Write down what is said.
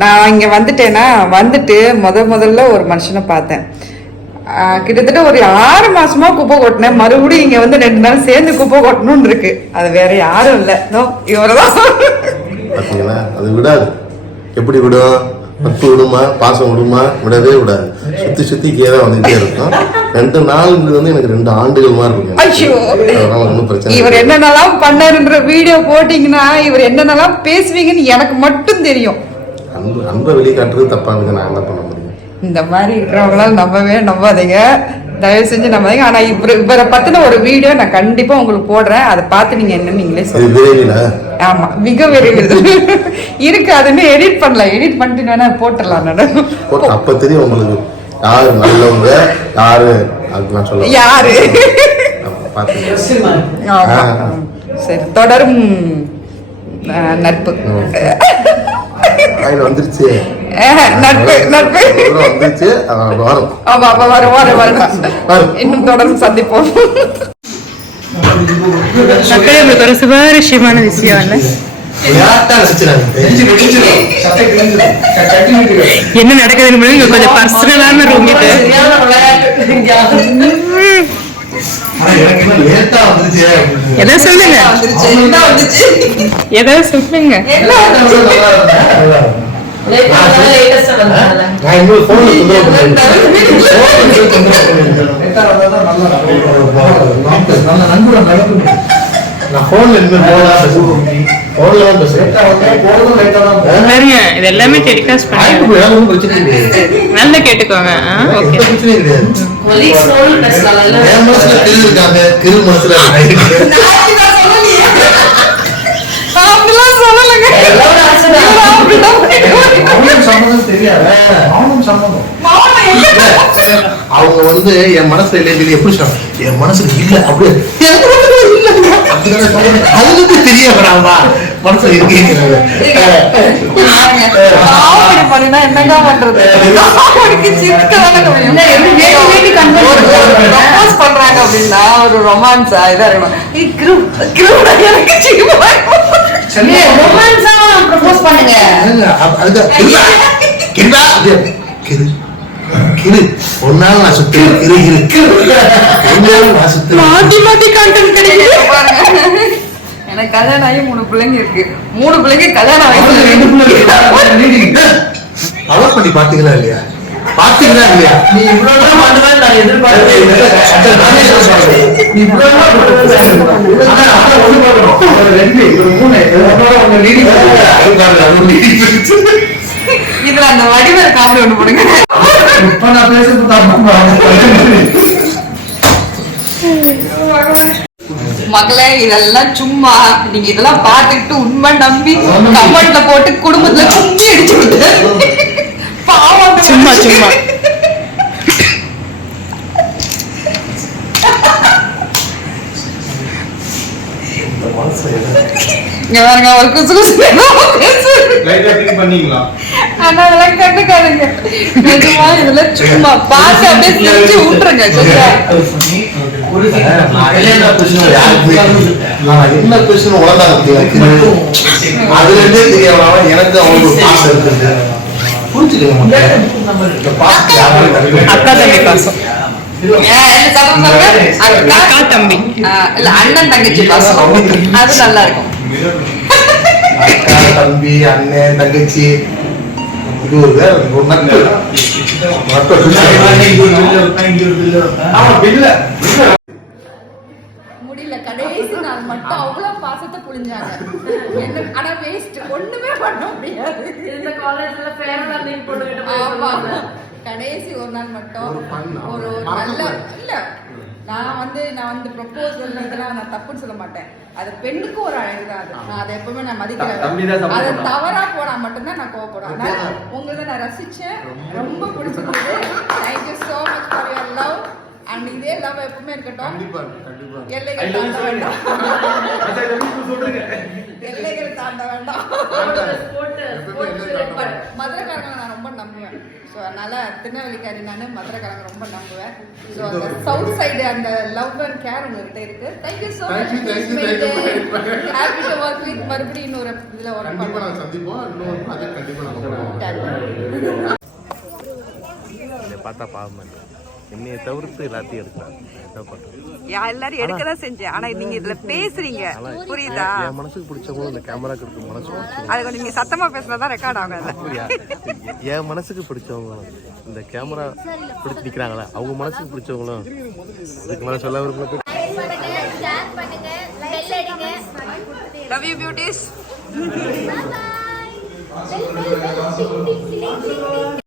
நான் இங்கே வந்துட்டேன்னா வந்துட்டு முதல்ல ஒரு மனுஷனை பார்த்தேன். கிட்டத்தட்ட ஒரு 6 மாசமா குப்பை கொட்டினேன். மறுபடியும் இங்கே வந்து 2 நாள் சேர்ந்து குப்பை கொட்டணும்னு இருக்கு. அது வேற யாரும் இல்லை, இவரதான். பார்த்தீங்களா, அது விடாது. எப்படி விடும்? பத்து விடுமா, பாசம் விடுமா? விடவே விடாது. சுத்தி கீழே வந்துகிட்டே இருக்கும். 2 நாள் வந்து எனக்கு 2 ஆண்டுகள் மாதிரி இருக்கும். அதனால ஒன்றும் பிரச்சனை. இவர் என்னென்னலாம் பண்ணாருன்ற வீடியோ போட்டீங்கன்னா இவர் என்னென்னலாம் பேசுவீங்கன்னு எனக்கு மட்டும் தெரியும். அன்பை வெளிக்காட்டுறது தப்பாங்க. நான் என்ன பண்ண முடியும்? இந்த மாதிரி இருக்கிறவங்களால நம்பாதீங்க, தயவு செஞ்சு நம்பாதீங்க. ஆனா இவரை பத்தின ஒரு வீடியோ நான் கண்டிப்பா உங்களுக்கு போடுறேன். அதை பார்த்து நீங்க என்ன நீங்களே சொல்லுங்க. ஆமா, மிக விரைவில் இருக்கு. அதுன்னு எடிட் பண்ணலாம், எடிட் பண்ணிட்டு வேணா போட்டுடலாம். நான் அப்ப தெரியும் உங்களுக்கு யாரு நல்லவங்க யாரு அதெல்லாம் சொல்ல யாரு. சரி, தொடரும் நட்பு வந்துருச்சு. வந்துருச்சு. இன்னும் தொடர்ந்து சந்திப்போம். ஒரு சுவாரஸ்யமான விஷயம் என்ன நடக்குதுன்னு கொஞ்சம் பர்சனலான ரூம் இது. எதாவது சொல்லுங்க, எதாவது சொல்லுங்க. இது எல்லாமே டெலிகாஸ்ட் பண்ணி நல்லா கேட்டுக்கோங்க. அவங்க வந்து என் மனசுல இல்லை எப்படி சொல்றாங்க, என் மனசுல இல்ல அப்படியே தெரிய வேணாமா மனசுல இருக்கீங்க. என்னங்க பண்றது, பண்றாங்க அப்படின்னா ஒரு ரொமான்ஸா இதா இருக்கணும். ப்ரப்போஸ் பண்ணுங்க. ஒரு நாள் நான் சுத்தேன். எனக்கு கல்யாணம் ஆகி 3 பிள்ளைங்க இருக்கு. 3 பிள்ளைங்க கல்யாணம் ஆகி 2 பிள்ளைங்க. அவாய்ட் பண்ணி பாத்தீங்களா இல்லையா? பாத்தீங்களா இல்லையா? நீ இவ்வளவு பண்ணுவேன்னு நான் எதிர்பார்க்கவே இதுல அந்த வடிவேல் காமெடி ஒண்ணு போடுங்க. மக்களே, இதெல்லாம் சும்மா நீங்க இதெல்லாம் பாத்துக்கிட்டு உண்மை நம்பி கமெண்ட்ல போட்டு குடும்பத்துல கும்பி அடிச்சு விட்டு பாவம். சும்மா சும்மா ஒரு குசு குசு ஆனா அதெல்லாம் கண்டுக்காதுங்க. நிஜமா இதெல்லாம் சும்மா பார்த்து அப்படியே செஞ்சு விட்டுருங்க. எனக்கு அக்கா தம்பி பாசம், அக்கா தம்பி இல்ல அண்ணன் தங்கச்சி பாசம், அது நல்லா இருக்கும். அக்கா தம்பி அண்ணன் தங்கச்சி முடியல. கடைசி நாள் மட்டும் அவ்வளவு பாசத்தை புரிஞ்சாங்க. ஆனா வேஸ்ட், ஒண்ணுமே பண்ண முடியாது. இந்த காலேஜ்ல ஃபேர்வெல் போட்டு கடைசி ஒரு நாள் மட்டும் ஒரு நல்ல இல்ல. நான் வந்து ப்ரொபோசல்ன்றதுலாம் நான் தப்புன்னு சொல்ல மாட்டேன். அது பெண்ணுக்கு ஒரு அழகுதான். அது நான் அதை எப்பவுமே நான் மதிக்கிறேன். அதை தவறா போனா மட்டும்தான் நான் கோவப்படுவேன். அதனால உங்களை நான் ரசிச்சேன், ரொம்ப பிடிச்சிருந்தது. Thank you so much for your love. And இதே லவ் எப்பவுமே இருக்கட்டும். எல்லைகள் தாண்ட வேண்டாம், எல்லைகள் தாண்ட வேண்டாம். மதுரைக்காரங்களை நான் ரொம்ப நம்புவேன். ஸோ அதனால திருநெல்வேலிக்காரி நான் மதுரைக்காரங்க ரொம்ப நம்புவேன். ஸோ அந்த சவுத் சைடு அந்த லவ் அண்ட் கேர் உங்ககிட்ட இருக்கு. Thank you so much. Happy to work with. மறுபடியும் இன்னொரு இதில் ஒர்க் பண்ணுவோம். இல்ல என்னை பார்த்தா பாவமா இருக்கு. என்னைய தவிர்த்து எல்லாத்தையும் எடுக்கிறாங்க. என்ன பண்றது? எல்லாரும் எடுக்கதான் செஞ்சேன். ஆனா நீங்க இதுல பேசுறீங்க, புரியுதா? என் மனசுக்கு பிடிச்சவங்களும் இந்த கேமராக்கு இருக்கு மனசு அது கொஞ்சம் நீங்க சத்தமா பேசினாதான் ரெக்கார்ட் ஆகாது. அப்படியா? என் மனசுக்கு பிடிச்சவங்களும் இந்த கேமரா பிடிச்சி நிக்கிறாங்களா அவங்க மனசுக்கு பிடிச்சவங்களும் இதுக்கு மேல சொல்ல விரும்பல. Love you beauties. Bye bye.